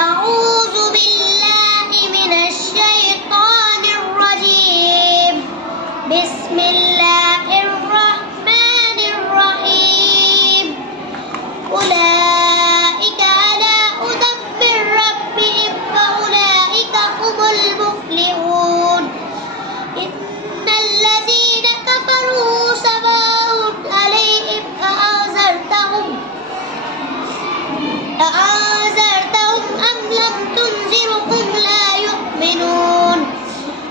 अऊज़ु बिल्लाहि मिनश्शैतानिर्रजीम बिस्मिल्लाहिर्रहमानिर्रहीम उलाइका अला हुदम मिर रब्बिहिम व उलाइका हुमुल मुफ्लिहून इन्नल्लज़ीना कफ़रू सवाउन अलैहिम अअंज़रतहुम अम लम तुनज़िरहुम ला युमिनून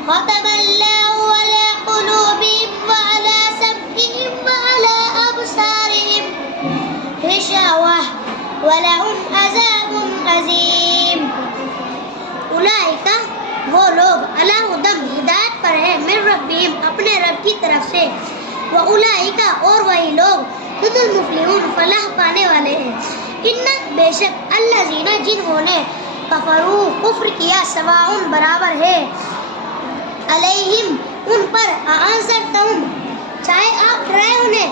ख़तमल्लाहु अला क़ुलूबिहिम व अला समइहिम व अला अबसारिहिम ग़िशावह व लहुम अज़ाबुन अज़ीम। उलाइका वो लोग अला हुदम हिदायत पर है मिर रब्बिहिम अपने रब की तरफ से व उलाइका और वही लोग हुमुल मुफ्लिहून फलाह पाने वाले हैं। इन्ना बेशक अल्लज़ीना जिन्होंने कफरू कुफ्र किया सवाउन बराबर है अलैहिम उन पर अअंज़रतहुम चाहे आप डराए उन्हें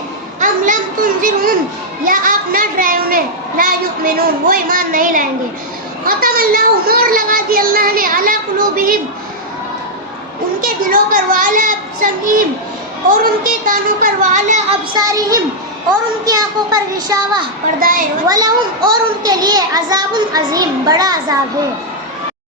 अम लम तुनज़िरहुम या आप ना डराए उन्हें ला युमिनून वो ईमान नहीं लाएंगे। ख़तमल्लाहु मोहर लगा दी अल्लाह ने अला कुलूबिहिम उनके दिलों पर वाला समईम और उनके कानों पर वाला अबसारिहिम और उनकी आंखों पर गिशावा पर्दा है वलहुम और उनके लिए अज़ाबुन अज़ीम बड़ा अज़ाब है।